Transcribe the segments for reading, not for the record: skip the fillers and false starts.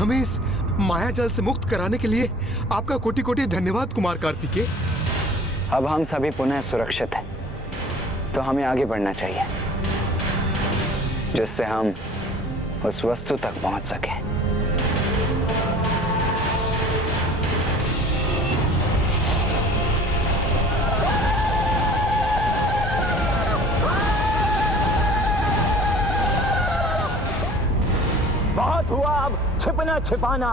हमें इस माया जाल से मुक्त कराने के लिए आपका कोटि कोटि धन्यवाद कुमार कार्तिकेय। अब हम सभी पुनः सुरक्षित हैं, तो हमें आगे बढ़ना चाहिए, जिससे हम उस वस्तु तक पहुंच सकें। बहुत हुआ अब छिपना छिपाना।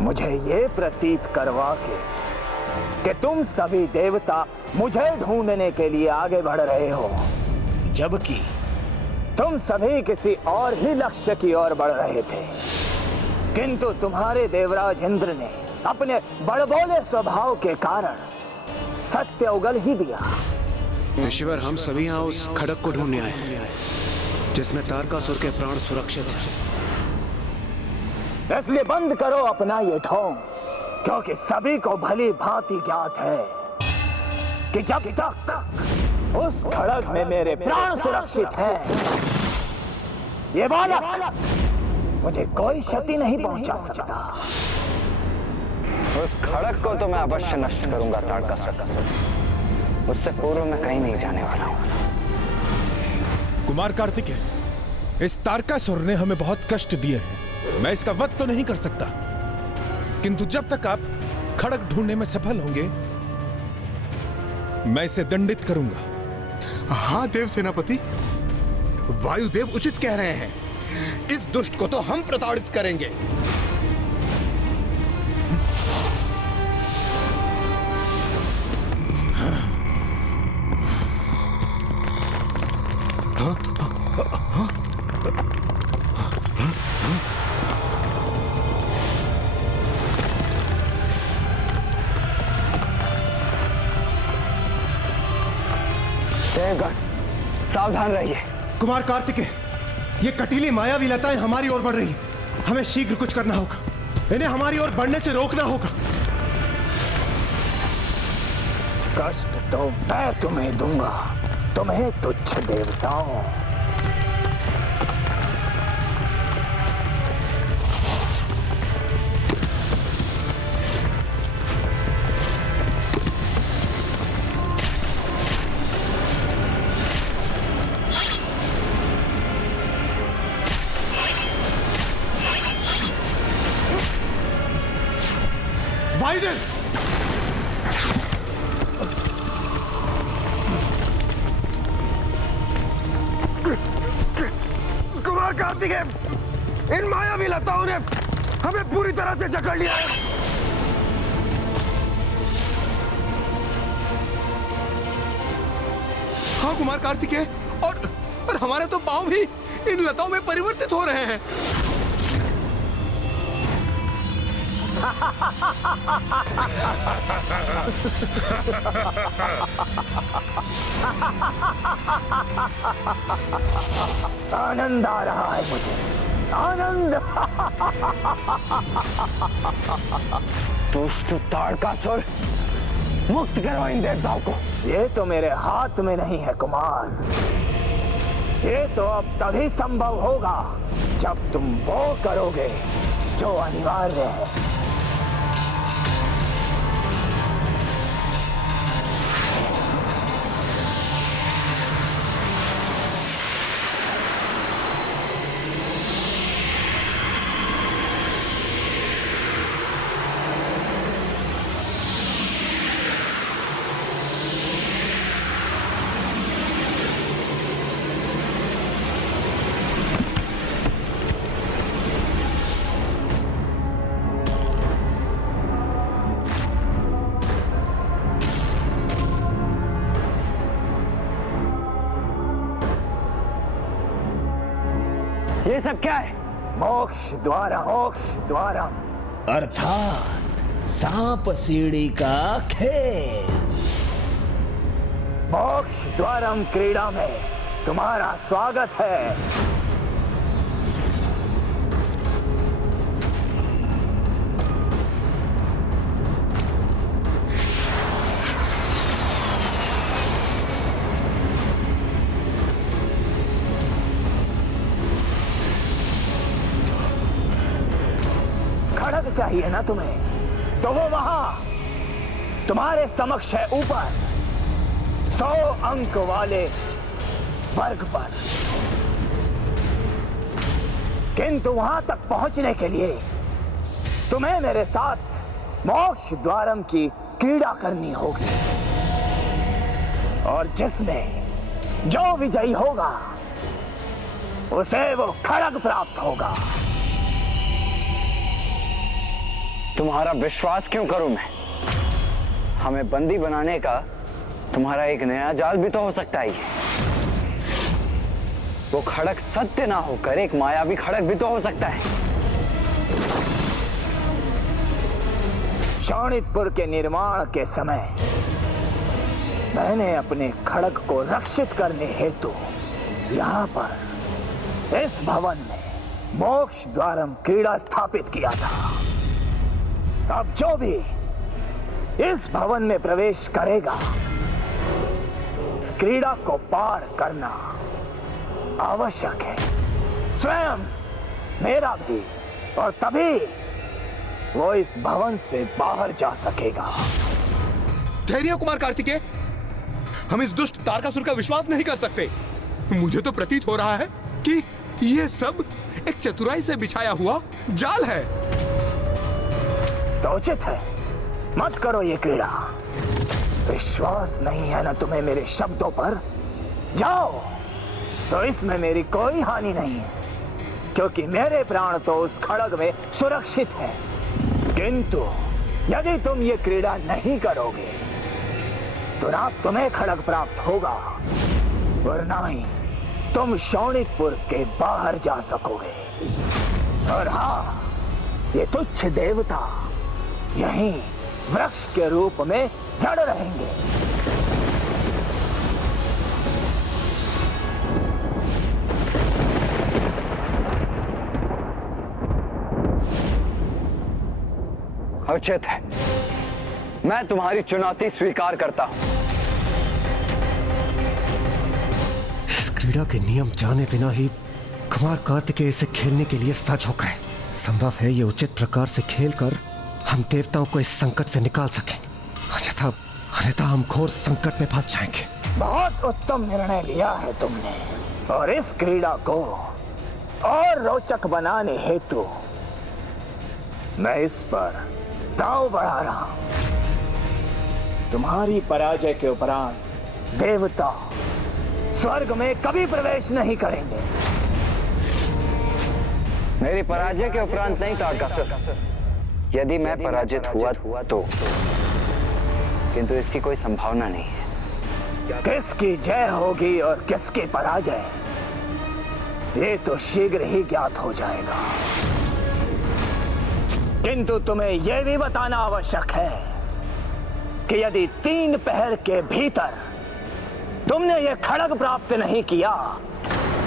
मुझे ये प्रतीत करवा के कि तुम सभी देवता मुझे ढूंढने के लिए आगे बढ़ रहे हो, जबकि तुम सभी किसी और ही लक्ष्य की ओर बढ़ रहे थे। किंतु तुम्हारे देवराज इंद्र ने अपने बड़बोले स्वभाव के कारण सत्य उगल ही दिया। ऋषिवर, हम सभी यहाँ उस खड़क को ढूंढने आए हैं जिसमें तारकासुर के प्राण सुरक्षित हैं। इसलिए बंद करो अपना ये ढोंग, क्योंकि सभी को भली भांति ज्ञात है कि जब तक उस खड़क में मेरे प्राण सुरक्षित हैं, ये बालक मुझे कोई क्षति नहीं पहुंचा सकता। उस खड़क को तो मैं अवश्य नष्ट करूंगा तारकासुर। उससे पूर्व मैं कहीं नहीं जाने वाला हूं। कुमार कार्तिकेय, इस तारकासुर ने हमें बहुत कष्ट दिए हैं। मैं इसका वध तो नहीं कर सकता, किंतु जब तक आप खड़क ढूंढने में सफल होंगे, मैं इसे दंडित करूंगा। हाँ देव सेनापति, वायुदेव उचित कह रहे हैं। इस दुष्ट को तो हम प्रताड़ित करेंगे। देवगण, सावधान रहिए। कुमार कार्तिकेय, ये कटीली मायावी लताएं हमारी ओर बढ़ रही हैं। हमें शीघ्र कुछ करना होगा, इन्हें हमारी ओर बढ़ने से रोकना होगा। कष्ट तो मैं तुम्हें दूंगा, तुम्हें तुच्छ देवताओं। वायुदेव, कुमार कार्तिकेय, इन मायावी लताओं ने हमें पूरी तरह से जकड़ लिया है। हाँ कुमार कार्तिकेय, और हमारे तो पांव भी इन लताओं में परिवर्तित हो रहे हैं। आनंद आ रहा है मुझे, आनंद। दुष्ट तारकासुर, मुक्त करो इन देवताओं को। ये तो मेरे हाथ में नहीं है कुमार। ये तो अब तभी संभव होगा जब तुम वो करोगे जो अनिवार्य है। ये सब क्या है? मोक्ष द्वारम, अर्थात सांप सीढ़ी का खेल। मोक्ष द्वारम क्रीड़ा में तुम्हारा स्वागत है। चाहिए ना तुम्हें, तो वो वहां तुम्हारे समक्ष है, ऊपर 100 अंक वाले वर्ग पर। किंतु वहां तक पहुंचने के लिए तुम्हें मेरे साथ मोक्ष द्वारम की क्रीड़ा करनी होगी, और जिसमें जो विजयी होगा उसे वो खड़ग प्राप्त होगा। तुम्हारा विश्वास क्यों करूं मैं? हमें बंदी बनाने का तुम्हारा एक नया जाल भी तो हो सकता है। वो खड़ग सत्य ना होकर एक मायावी खड़ग भी तो हो सकता है। शोणितपुर के निर्माण के समय मैंने अपने खड़ग को रक्षित करने हेतु यहाँ पर इस भवन में मोक्ष द्वारम क्रीड़ा स्थापित किया था। अब जो भी इस भवन में प्रवेश करेगा, इस क्रीड़ा को पार करना आवश्यक है, स्वयं मेरा भी, और तभी वो इस भवन से बाहर जा सकेगा। धैर्य कुमार कार्तिकेय, हम इस दुष्ट तारकासुर का विश्वास नहीं कर सकते। मुझे तो प्रतीत हो रहा है कि ये सब एक चतुराई से बिछाया हुआ जाल है। तो उचित है, मत करो ये क्रीड़ा। विश्वास नहीं है ना तुम्हें मेरे शब्दों पर? जाओ, तो इसमें मेरी कोई हानि नहीं है, क्योंकि मेरे प्राण तो उस खड़ग में सुरक्षित है। किंतु यदि तुम ये क्रीड़ा नहीं करोगे तो ना तुम्हें खड़ग प्राप्त होगा और ना ही तुम शोणितपुर के बाहर जा सकोगे। और हाँ, ये तुच्छ देवता यहीं वृक्ष के रूप में जड़ रहेंगे। उचित है, मैं तुम्हारी चुनौती स्वीकार करता हूं। इस क्रीड़ा के नियम जाने बिना ही कुमार कार्तिकेय इसे खेलने के लिए सच हो गए। संभव है ये उचित प्रकार से खेलकर हम देवताओं को इस संकट से निकाल सकेंगे, अन्यथा हम घोर संकट में फंस जाएंगे। बहुत उत्तम निर्णय लिया है तुमने, और इस क्रीड़ा को और रोचक बनाने हेतु मैं इस पर दांव बढ़ा रहा हूं। तुम्हारी पराजय के उपरांत देवता स्वर्ग में कभी प्रवेश नहीं करेंगे। मेरी पराजय के उपरांत नहीं तारकासुर, यदि मैं पराजित हुआ तो, किंतु इसकी कोई संभावना नहीं है। किसकी जय होगी और किसकी पराजय, ये तो शीघ्र ही ज्ञात हो जाएगा। किंतु तुम्हें यह भी बताना आवश्यक है कि यदि 3 पहर के भीतर तुमने यह खड़ग प्राप्त नहीं किया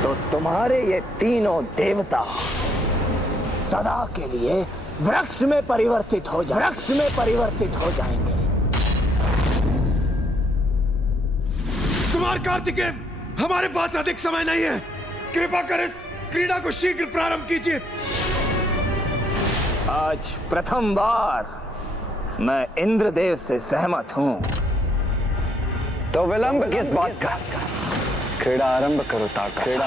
तो तुम्हारे ये तीनों देवता सदा के लिए वृक्ष में परिवर्तित हो जाएंगे। कुमार कार्तिकेय, हमारे पास अधिक समय नहीं है, कृपा कर इस क्रीड़ा को शीघ्र प्रारंभ कीजिए। आज प्रथम बार मैं इंद्रदेव से सहमत हूं। तो विलंब किस बात का? क्रीड़ा आरंभ करो तारकासुर।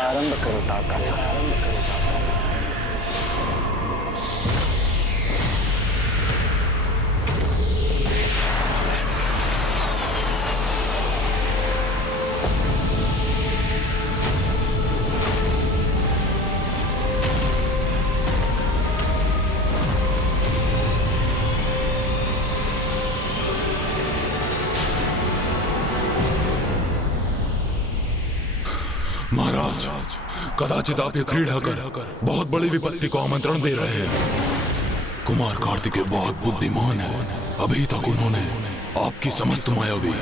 महाराज, कदाचित आप ये क्रीड़ा कर बहुत बड़ी विपत्ति को आमंत्रण दे रहे हैं। कुमार कार्तिकेय बहुत बुद्धिमान है। अभी तक उन्होंने आपकी समस्त मायावी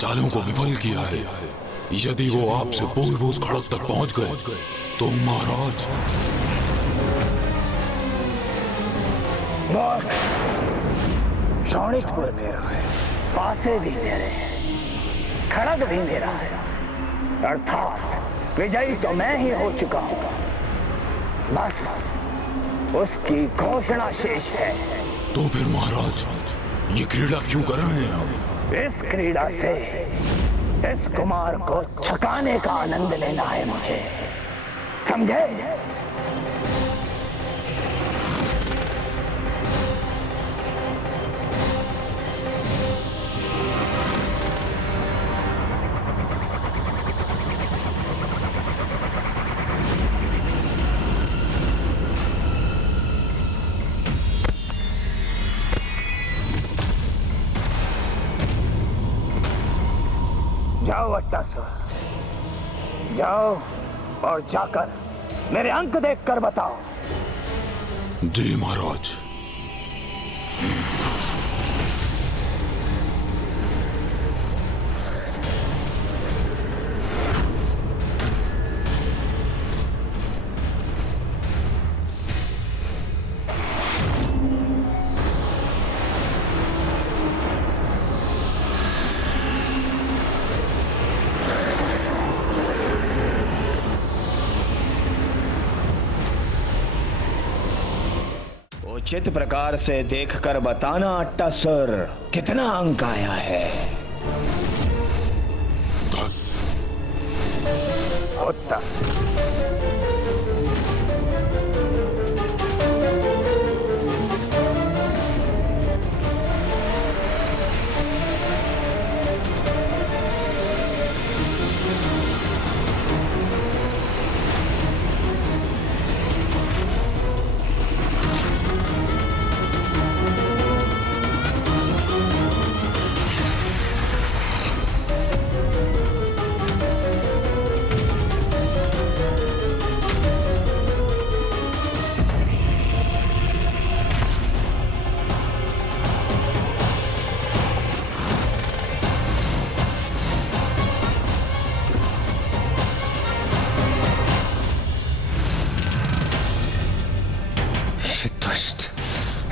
चालों को विफल किया है। यदि वो आपसे पूर्व उस खड़ग तक पहुंच गए तो महाराज। शोणितपुर मेरा है, पासे भी मेरे हैं, खड़ग भी मेरा है, अर्थात विजयी तो मैं ही हो चुका हूं। बस उसकी घोषणा शेष है। तो फिर महाराज ये क्रीड़ा क्यों कर रहे हैं आप? इस क्रीड़ा से इस कुमार को छकाने का आनंद लेना है मुझे, समझे? जाओ अट्टासुर, जाओ और जाकर मेरे अंक देखकर बताओ। जी महाराज। उचित प्रकार से देखकर बताना अट्टासुर, कितना अंक आया है? 10। उत्तम।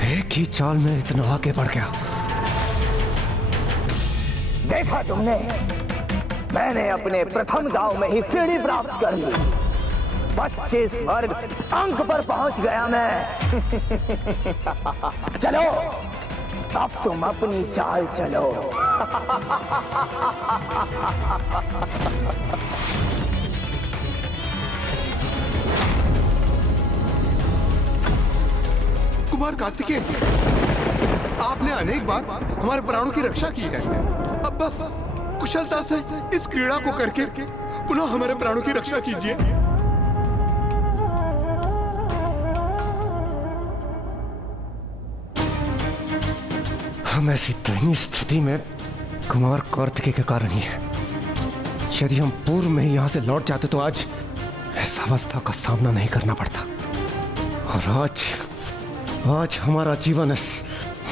एक ही चाल में इतना आगे बढ़ गया। देखा तुमने, मैंने अपने प्रथम दांव में ही सीढ़ी प्राप्त कर ली। 25 वर्ग अंक पर पहुंच गया मैं। चलो अब तुम अपनी चाल चलो। कुमार कार्तिकेय, आपने अनेक बार हमारे प्राणों की रक्षा की है। अब बस कुशलता से इस क्रीड़ा को करके पुनः हमारे प्राणों की रक्षा कीजिए। हम ऐसी दयनीय स्थिति में कुमार कार्तिकेय के कारण ही है। यदि हम पूर्व में ही यहां से लौट जाते तो आज इस अवस्था का सामना नहीं करना पड़ता। और आज हमारा जीवन इस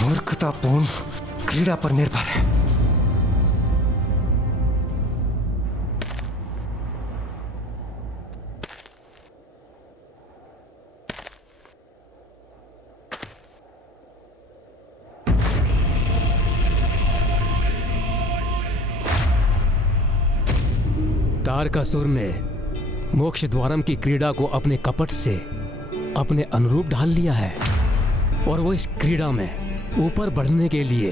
मूर्खतापूर्ण क्रीड़ा पर निर्भर है। तारकासुर ने मोक्ष द्वारम की क्रीड़ा को अपने कपट से अपने अनुरूप ढाल लिया है और वो इस क्रीड़ा में ऊपर बढ़ने के लिए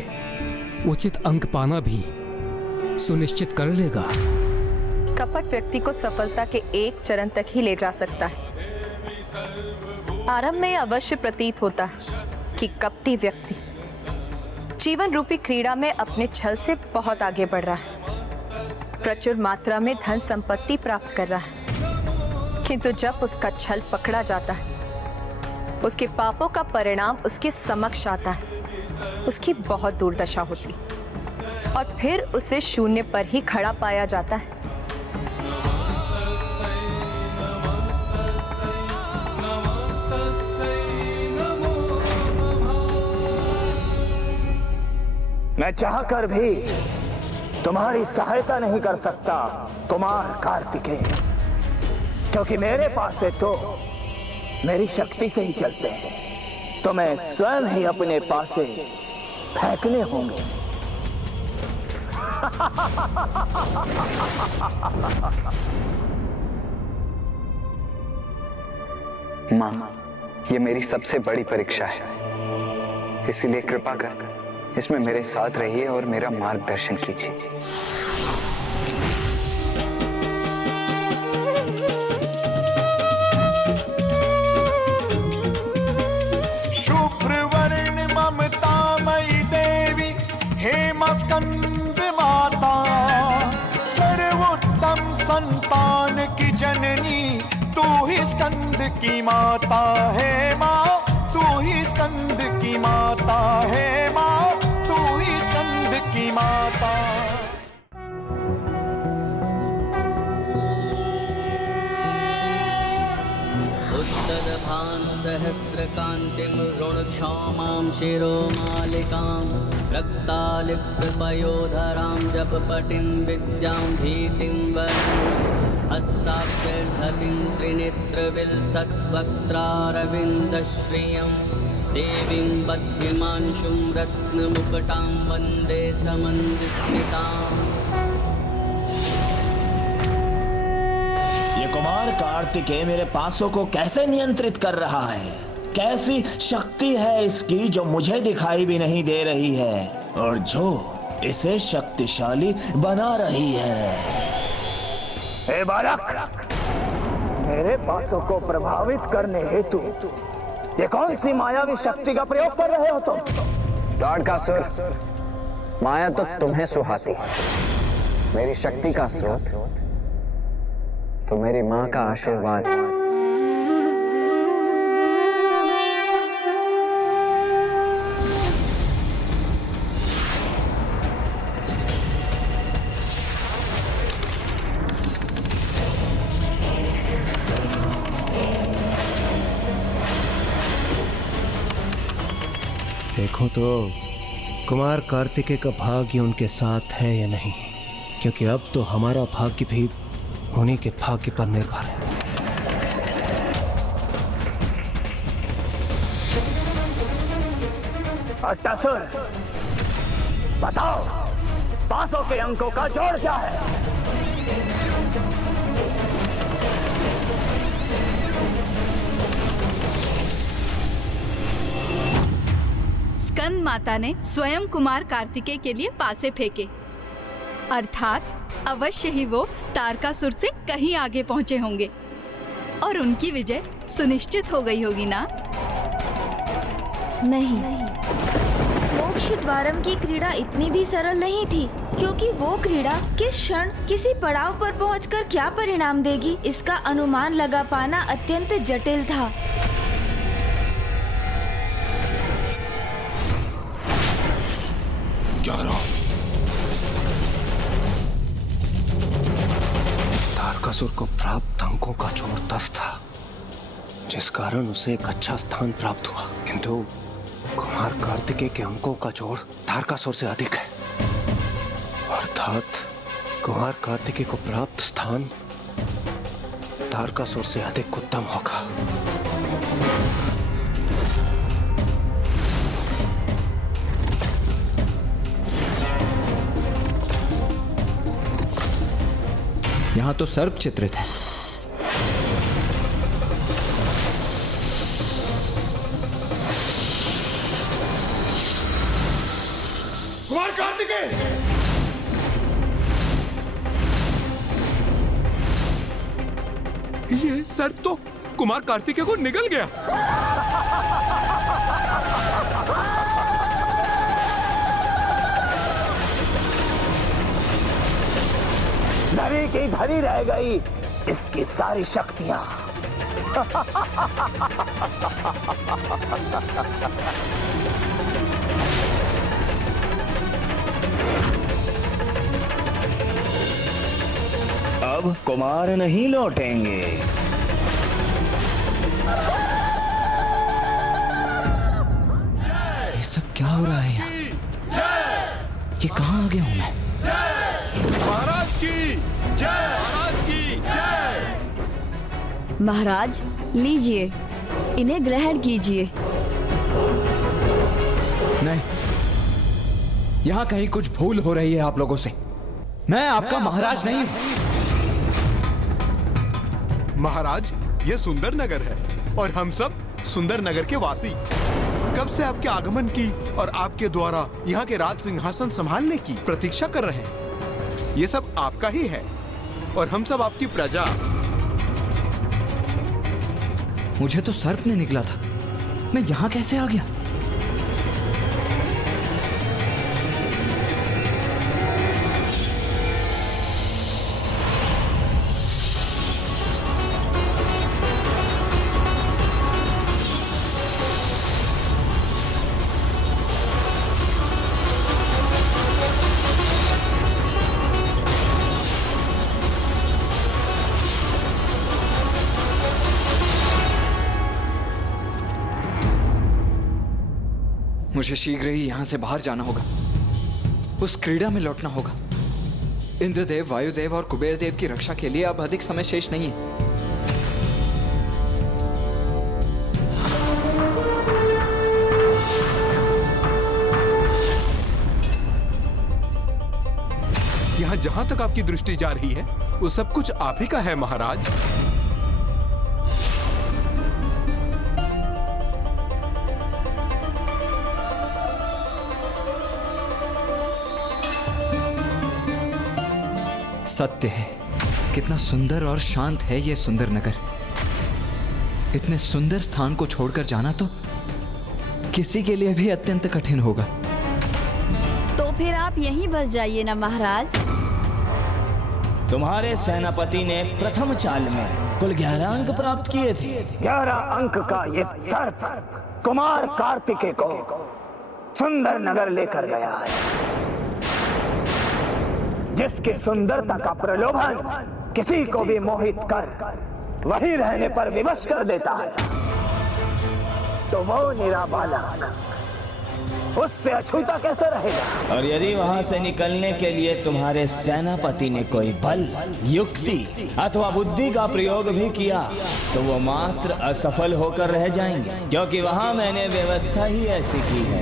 उचित अंक पाना भी सुनिश्चित कर लेगा। कपट व्यक्ति को सफलता के एक चरण तक ही ले जा सकता है। आरंभ में अवश्य प्रतीत होता है कि कपटी व्यक्ति जीवन रूपी क्रीड़ा में अपने छल से बहुत आगे बढ़ रहा है, प्रचुर मात्रा में धन संपत्ति प्राप्त कर रहा है, किंतु जब उसका छल पकड़ा जाता है, उसके पापों का परिणाम उसके समक्ष आता है, उसकी बहुत दुर्दशा होती और फिर उसे शून्य पर ही खड़ा पाया जाता है। मैं चाहकर भी तुम्हारी सहायता नहीं कर सकता कुमार कार्तिकेय, क्योंकि मेरे पास से तो मेरी शक्ति से ही चलते हैं, तो मैं स्वयं ही अपने पास से फेंकने होंगे। मां, ये मेरी सबसे बड़ी परीक्षा है, इसीलिए कृपा कर इसमें मेरे साथ रहिए और मेरा मार्गदर्शन कीजिए। शुभ्रवर्ण ममतामयी देवी हेमस्कंद माता, सर्वोत्तम संतान की जननी तू ही स्कंद की माता है माँ, तू ही स्कंद की माता है माँ, तू ही स्कंद की माता। उत्तरभान् सहस्रकान्तिं ऋणक्षौमां शिरोमालिकां रक्तालिप्तपयोधरां जपपटिं विद्यां भीतिं वरं हस्ताक्षरधतिं त्रिनेत्रविलसद्वक्त्रारविन्दश्रियं देवीं बद्धिमांशुं रत्नमुकुटां वन्दे समन्विस्मिताम्। ये कुमार कार्तिकेय मेरे पासों को कैसे नियंत्रित कर रहा है? कैसी शक्ति है इसकी जो मुझे दिखाई भी नहीं दे रही है और जो इसे शक्तिशाली बना रही है। हे बालक, मेरे पासों को प्रभावित करने हेतु ये कौन सी मायावी शक्ति का प्रयोग कर रहे हो तुम? तारकासुर, माया तो तुम्हें सुहाती, मेरी शक्ति का स्रोत तो मेरी माँ का आशीर्वाद। देखो तो कुमार कार्तिकेय का भाग्य उनके साथ है या नहीं, क्योंकि अब तो हमारा भाग्य भी उन्हीं के भाग्य पर निर्भर है। अट्टासुर, बताओ पासों के अंकों का जोड़ क्या है? स्कंद माता ने स्वयं कुमार कार्तिकेय के लिए पासे फेंके, अर्थात अवश्य ही वो तारकासुर से कहीं आगे पहुंचे होंगे और उनकी विजय सुनिश्चित हो गई होगी ना? नहीं, मोक्ष द्वारम की क्रीड़ा इतनी भी सरल नहीं थी, क्योंकि वो क्रीड़ा किस क्षण किसी पड़ाव पर पहुंचकर क्या परिणाम देगी, इसका अनुमान लगा पाना अत्यंत जटिल था। तारकासुर को प्राप्त अंकों का जोड़ 10 था, जिस कारण उसे एक अच्छा स्थान प्राप्त हुआ, किंतु कुमार कार्तिकेय के अंकों का जोड़ तारकासुर से अधिक है, अर्थात कुमार कार्तिकेय को प्राप्त स्थान तारकासुर से अधिक उत्तम होगा। यहाँ तो सर्प चित्रित है। कुमार कार्तिकेय, ये सर्प तो कुमार कार्तिकेय को निगल गया। धरी की धरी रह गई इसकी सारी शक्तियां। अब कुमार नहीं लौटेंगे। ये सब क्या हो रहा है यहाँ? ये कहाँ आ गया हूँ मैं? महाराज की जय, महाराज की जय। महाराज लीजिए, इन्हें ग्रहण कीजिए। नहीं, यहाँ कहीं कुछ भूल हो रही है आप लोगों से। मैं आपका महाराज नहीं हूँ। महाराज, ये सुंदर नगर है और हम सब सुंदर नगर के वासी कब से आपके आगमन की और आपके द्वारा यहाँ के राज सिंहासन संभालने की प्रतीक्षा कर रहे हैं। ये सब आपका ही है और हम सब आपकी प्रजा। मुझे तो सर्प ने निकला था, मैं यहाँ कैसे आ गया? मुझे शीघ्र ही यहां से बाहर जाना होगा, उस क्रीड़ा में लौटना होगा। इंद्रदेव, वायुदेव और कुबेर देव की रक्षा के लिए अब अधिक समय शेष नहीं है। यहाँ जहाँ तक आपकी दृष्टि जा रही है वो सब कुछ आप ही का है महाराज। सत्य है, कितना सुंदर और शांत है ये सुंदर नगर। इतने सुंदर स्थान को छोड़कर जाना तो किसी के लिए भी अत्यंत कठिन होगा। तो फिर आप यहीं बस जाइए ना महाराज। तुम्हारे सेनापति ने प्रथम चाल में कुल 11 अंक प्राप्त किए थे। 11 अंक का ये सर्प कुमार कार्तिकेय को सुंदर नगर लेकर गया है, जिसकी सुंदरता का प्रलोभन किसी को भी मोहित कर वही रहने पर विवश कर देता है। तो वो निरा बालक उससे अछूता कैसे रहेगा? और यदि वहां से निकलने के लिए तुम्हारे सेनापति ने कोई बल, युक्ति अथवा बुद्धि का प्रयोग भी किया तो वो मात्र असफल होकर रह जाएंगे, क्योंकि वहां मैंने व्यवस्था ही ऐसी की है।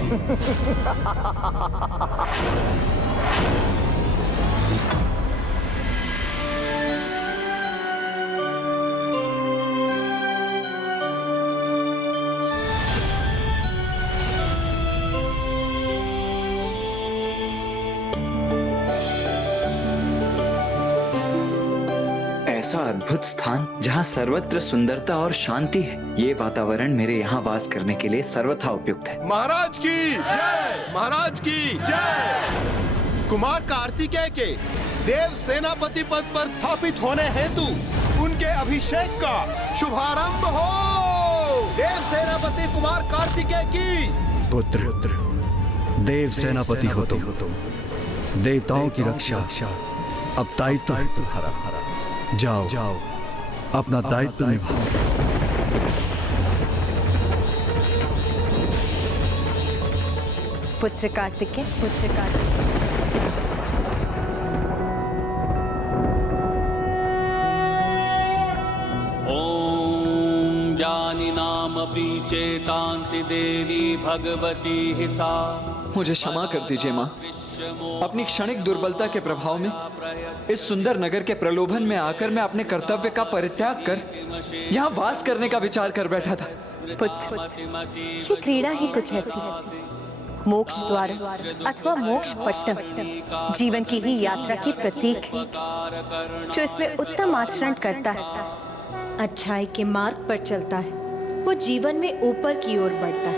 ऐसा अद्भुत स्थान जहाँ सर्वत्र सुंदरता और शांति है, ये वातावरण मेरे यहाँ वास करने के लिए सर्वथा उपयुक्त है। महाराज की जय, महाराज की जय। कुमार कार्तिकेय के देव सेनापति पद पर स्थापित होने हेतु उनके अभिषेक का शुभारंभ हो। देव सेनापति कुमार कार्तिकेय की। पुत्र, देव सेनापति हो तुम, देवताओं की रक्षा अब दायित्व है तुम्हारा। जाओ अपना दायित्व निभाओ। पुत्र कार्तिकेय, ओम ज्ञानिनामपि चेतांसि देवी भगवती हि सा। मुझे क्षमा कर दीजिए माँ, अपनी क्षणिक दुर्बलता के प्रभाव में इस सुंदर नगर के प्रलोभन में आकर मैं अपने कर्तव्य का परित्याग कर यहाँ वास करने का विचार कर बैठा था। पुत्र, ये क्रीड़ा ही कुछ ऐसी है, मोक्ष द्वार अथवा मोक्ष पट्टम जीवन की ही यात्रा की प्रतीक है। जो इसमें उत्तम आचरण करता है, अच्छाई के मार्ग पर चलता है, वो जीवन में ऊपर की ओर बढ़ता है।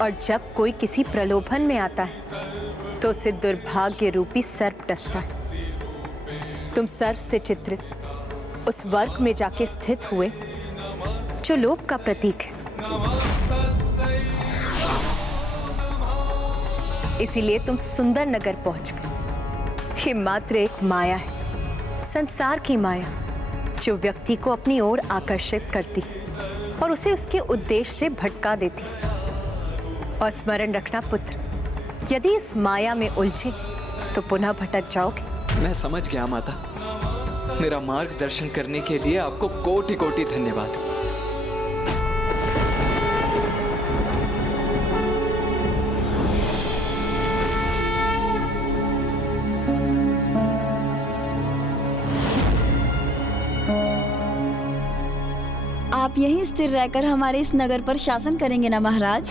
और जब कोई किसी प्रलोभन में आता है तो उसे दुर्भाग्य रूपी सर्प डसता है। तुम सर्प से चित्रित उस वर्ग में जाके स्थित हुए जो लोभ का प्रतीक है। इसीलिए तुम सुंदर नगर पहुंच गए। ये मात्र एक माया है, संसार की माया, जो व्यक्ति को अपनी ओर आकर्षित करती और उसे उसके उद्देश्य से भटका देती। और स्मरण रखना पुत्र, यदि इस माया में उलझे तो पुनः भटक जाओगे। मैं समझ गया माता, मेरा मार्गदर्शन करने के लिए आपको कोटि कोटि धन्यवाद। आप यहीं स्थिर रहकर हमारे इस नगर पर शासन करेंगे ना महाराज?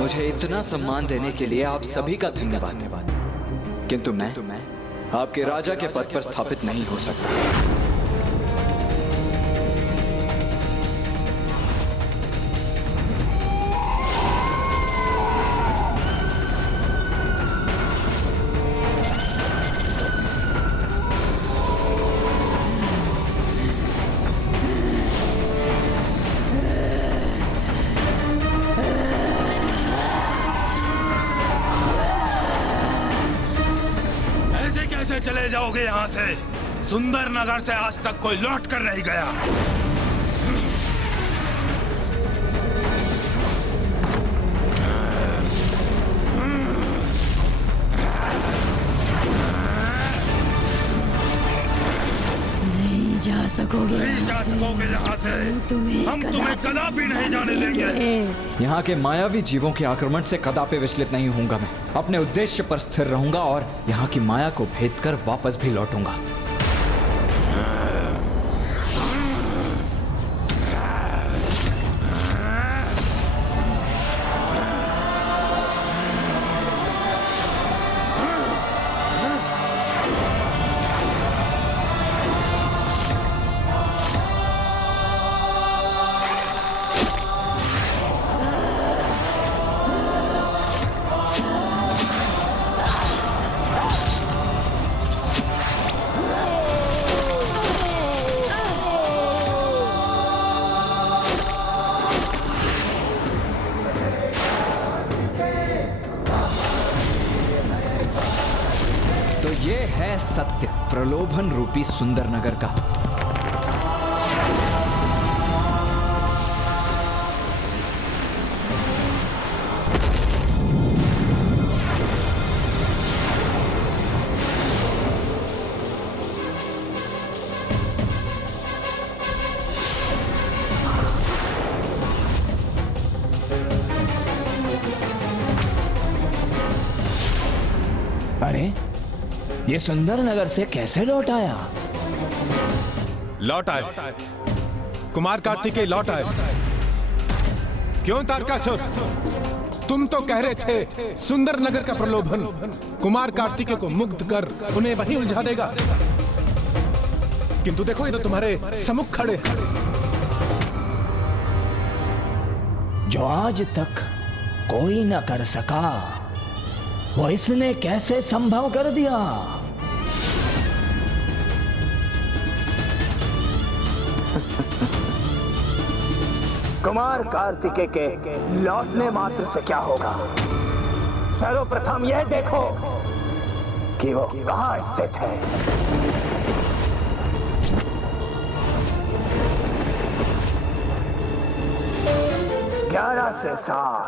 मुझे इतना सम्मान देने के लिए आप सभी का धन्यवाद। किंतु मैं आपके राजा के पद पर स्थापित नहीं हो सकता। कैसे चले जाओगे यहाँ से? सुंदर नगर से आज तक कोई लौट कर नहीं गया। नहीं जा सकोगे, नहीं जा सकोगे यहाँ से। हम तुम्हें कदापि नहीं जाने देंगे। यहाँ के मायावी जीवों के आक्रमण से कदापि विचलित नहीं होऊंगा। मैं अपने उद्देश्य पर स्थिर रहूंगा और यहाँ की माया को भेद कर वापस भी लौटूंगा। सत्य प्रलोभन रूपी सुंदर नगर का। अरे ये सुंदर नगर से कैसे लौट आया? लौट आए, कुमार कार्तिकेय लौट आए। क्यों तारकासुर, तुम तो कह रहे थे सुंदर नगर का प्रलोभन कुमार कार्तिकेय को मुग्ध कर उन्हें वहीं उलझा देगा, किंतु देखो ये तो तुम्हारे सम्मुख खड़े। जो आज तक कोई न कर सका वो इसने कैसे संभव कर दिया? कुमार कार्तिकेय के लौटने मात्र से क्या होगा? सर्वप्रथम यह देखो कि वो कहां स्थित है। 11 से 7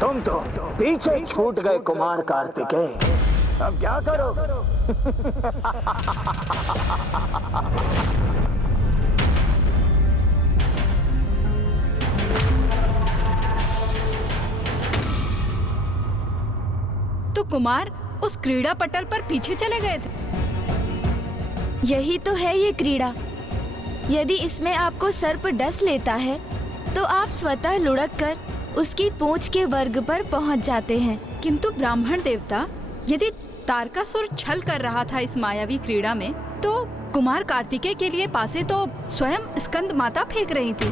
तुम तो पीछे छूट गए कुमार कार्तिकेय। अब क्या करो? तो कुमार उस क्रीड़ा पटल पर पीछे चले गए थे। यही तो है ये क्रीड़ा। यदि इसमें आपको सर्प डस लेता है तो आप स्वतः लुढ़क कर उसकी पूंछ के वर्ग पर पहुंच जाते हैं। किंतु ब्राह्मण देवता, यदि तारकासुर छल कर रहा था इस मायावी क्रीड़ा में, तो कुमार कार्तिकेय के लिए पासे तो स्वयं स्कंद माता फेंक रही थी।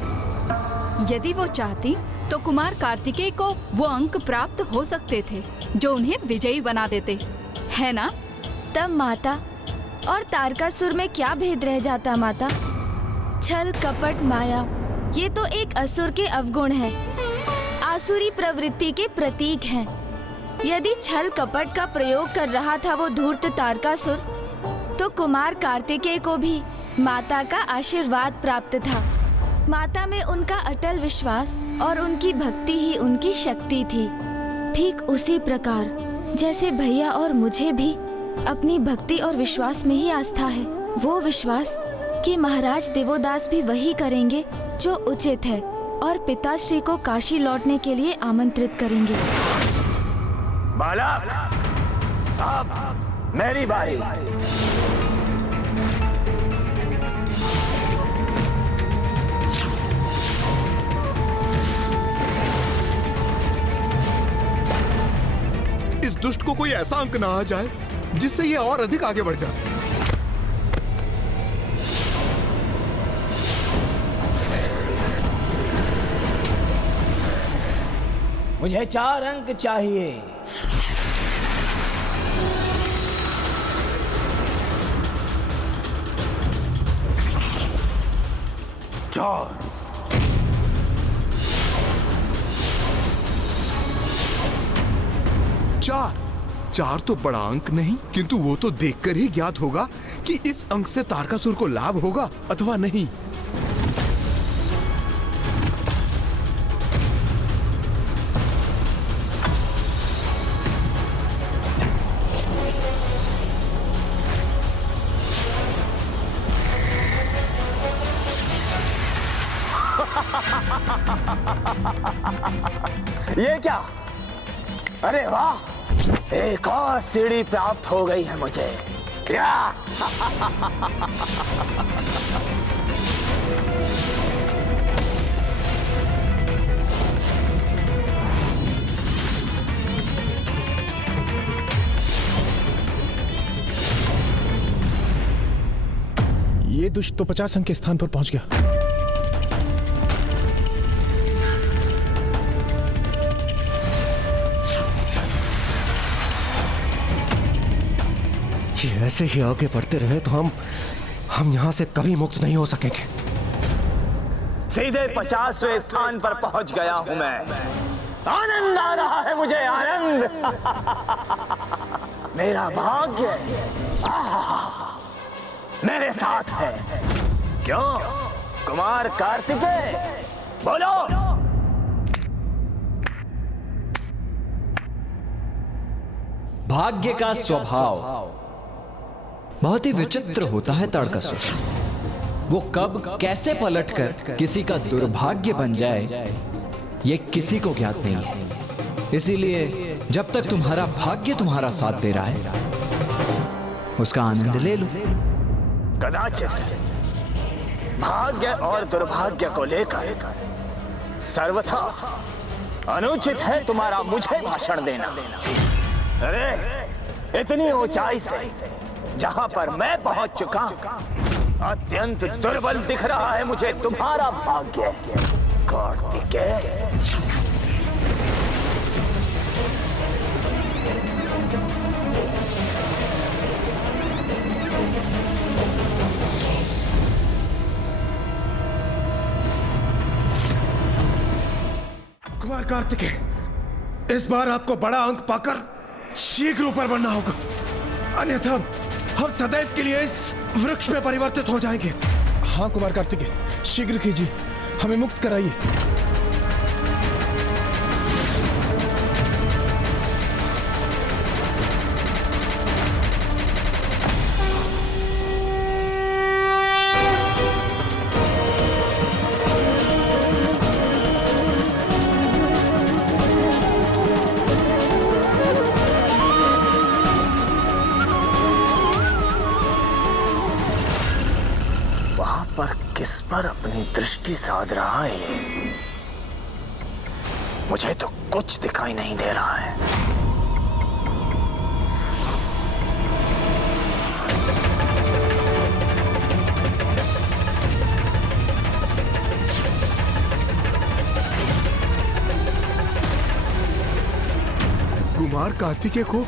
यदि वो चाहती तो कुमार कार्तिकेय को वो अंक प्राप्त हो सकते थे जो उन्हें विजयी बना देते, है ना? तब माता और तारकासुर में क्या भेद रह जाता माता? छल कपट माया ये तो एक असुर के अवगुण है, आसुरी प्रवृत्ति के प्रतीक हैं। यदि छल कपट का प्रयोग कर रहा था वो धूर्त तारकासुर, तो कुमार कार्तिकेय को भी माता का आशीर्वाद प्राप्त था। माता में उनका अटल विश्वास और उनकी भक्ति ही उनकी शक्ति थी। ठीक उसी प्रकार जैसे भैया और मुझे भी अपनी भक्ति और विश्वास में ही आस्था है, वो विश्वास कि महाराज देवोदास भी वही करेंगे जो उचित है और पिताश्री को काशी लौटने के लिए आमंत्रित करेंगे। बालक, अब मेरी बारी। इस दुष्ट को कोई ऐसा अंक ना आ जाए जिससे ये और अधिक आगे बढ़ जाए। मुझे 4 अंक चाहिए। चार। चार तो बड़ा अंक नहीं, किंतु वो तो देखकर ही ज्ञात होगा कि इस अंक से तारकासुर को लाभ होगा अथवा नहीं। ये क्या? अरे वाह, एक और सीढ़ी प्राप्त हो गई है मुझे। ये दुष्ट तो 50 अंक के स्थान पर पहुंच गया। ये ऐसे ही आगे बढ़ते रहे तो हम यहां से कभी मुक्त नहीं हो सकेंगे। सीधे 50वें स्थान पर पहुंच गया हूं मैं। आनंद आ रहा है मुझे, आनंद। मेरा भाग्य मेरे साथ है। क्यों कुमार कार्तिकेय, बोलो। भाग्य का स्वभाव बहुत ही विचित्र होता है तारकासुर। वो कब कैसे पलटकर किसी का दुर्भाग्य बन जाए ये किसी को ज्ञात नहीं है। इसीलिए जब तक तुम्हारा भाग्य तुम्हारा साथ दे रहा है उसका आनंद ले लो। कदाचित भाग्य और दुर्भाग्य को लेकर सर्वथा अनुचित है तुम्हारा मुझे भाषण देना। अरे इतनी ऊंचाई से जहां पर मैं पहुंच चुका, अत्यंत दुर्बल दिख रहा है मुझे तुम्हारा भाग्य कार्तिकेय। कुमार कार्तिकेय, इस बार आपको बड़ा अंक पाकर शीघ्र ऊपर बढ़ना होगा, अन्यथा हम सदैव के लिए इस वृक्ष में परिवर्तित हो जाएंगे। हाँ कुमार कार्तिकेय, शीघ्र कीजिए, हमें मुक्त कराइए। किस पर अपनी दृष्टि साध रहा है ये? मुझे तो कुछ दिखाई नहीं दे रहा है। कुमार कार्तिकेय को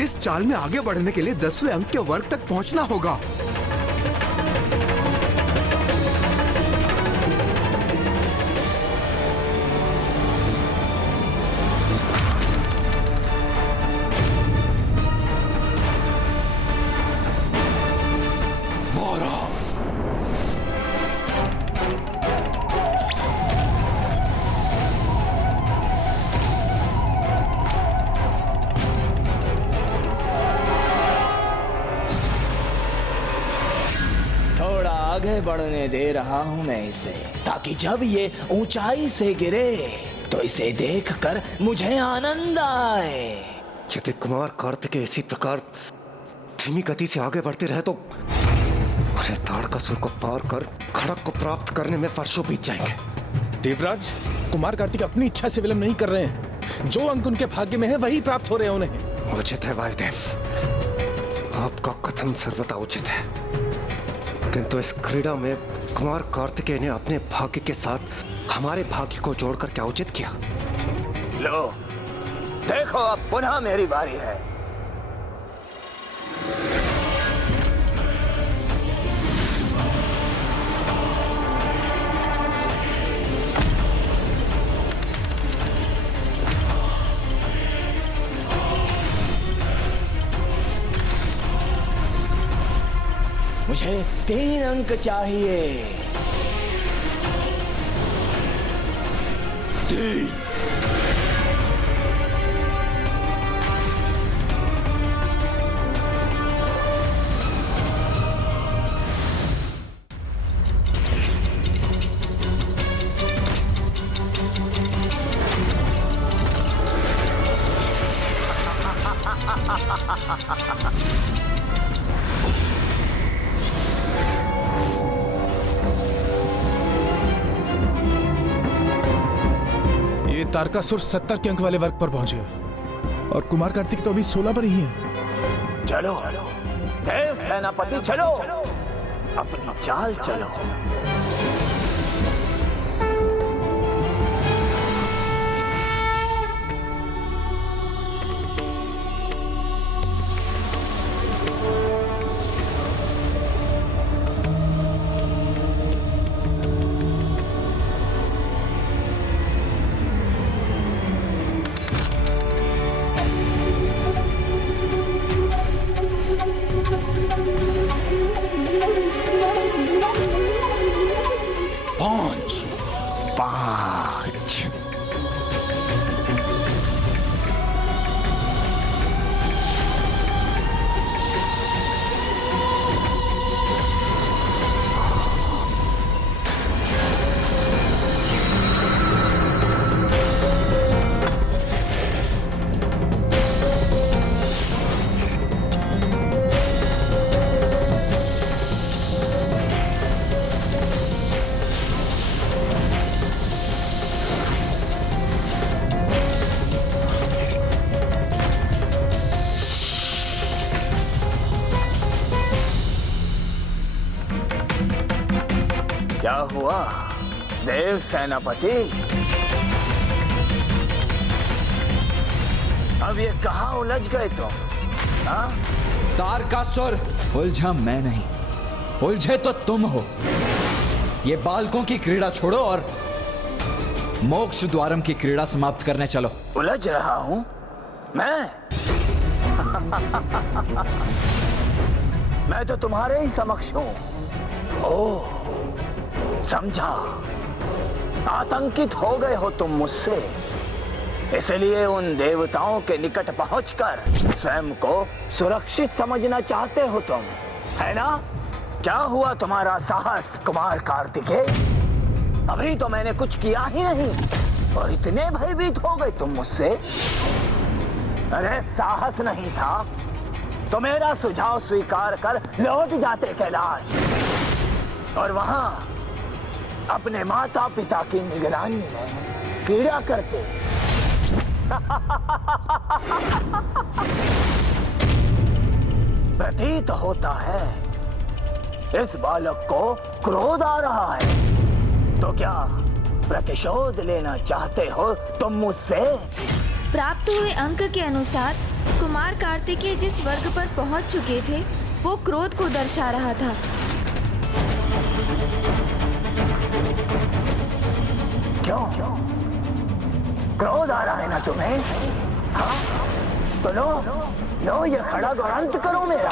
इस चाल में आगे बढ़ने के लिए 10वें अंक के वर्ग तक पहुंचना होगा। आगे बढ़ने दे रहा हूं मैं इसे, ताकि जब ये ऊंचाई से गिरे तो इसे देखकर मुझे आनंद आए। यदि कुमार कार्तिकेय इसी प्रकार धीमी गति से आगे बढ़ते रहे तो अरे तारकासुर को पार कर खड़क को प्राप्त करने में वर्षों बीत जाएंगे। देवराज, कुमार कार्तिक अपनी इच्छा से विलंब नहीं कर रहे हैं। जो अंक उनके भाग्य में है वही प्राप्त हो रहे हैं उन्हें। उचित है वायुदेव, आपका कथन सर्वथा उचित है, किंतु इस क्रीड़ा में कुमार कार्तिकेय ने अपने भाग्य के साथ हमारे भाग्य को जोड़कर क्या उचित किया? लो देखो, अब पुनः मेरी बारी है। मुझे 3 अंक चाहिए। 3। ये तारकासुर 70 के अंक वाले वर्ग पर पहुंचे और कुमार कार्तिक तो अभी 16 पर ही है। चलो देव सेनापति, चलो अपनी चाल चलो। क्या हुआ देव सेनापति? अब ये कहाँ उलझ गए तुम? हाँ? तारकासुर, उलझा मैं नहीं, उलझे तो तुम हो। ये बालकों की क्रीड़ा छोड़ो और मोक्ष द्वारम की क्रीड़ा समाप्त करने चलो। उलझ रहा हूं मैं? मैं तो तुम्हारे ही समक्ष हूं। ओह, समझा, आतंकित हो गए हो तुम मुझसे, इसलिए उन देवताओं के निकट पहुंचकर स्वयं को सुरक्षित समझना चाहते हो तुम, है ना? क्या हुआ तुम्हारा साहस कुमार कार्तिकेय? अभी तो मैंने कुछ किया ही नहीं और इतने भयभीत हो गए तुम मुझसे। अरे साहस नहीं था तो मेरा सुझाव स्वीकार कर लौट जाते कैलाश और वहां अपने माता पिता की निगरानी में क्रीड़ा करते। प्रतीत होता है इस बालक को क्रोध आ रहा है, तो क्या प्रतिशोध लेना चाहते हो तुम मुझसे? प्राप्त हुए अंक के अनुसार कुमार कार्तिकेय जिस वर्ग पर पहुंच चुके थे वो क्रोध को दर्शा रहा था। क्यों? क्रोध आ रहा है ना तुम्हें? हाँ? तो लो ये खड़ग और अंत करो मेरा।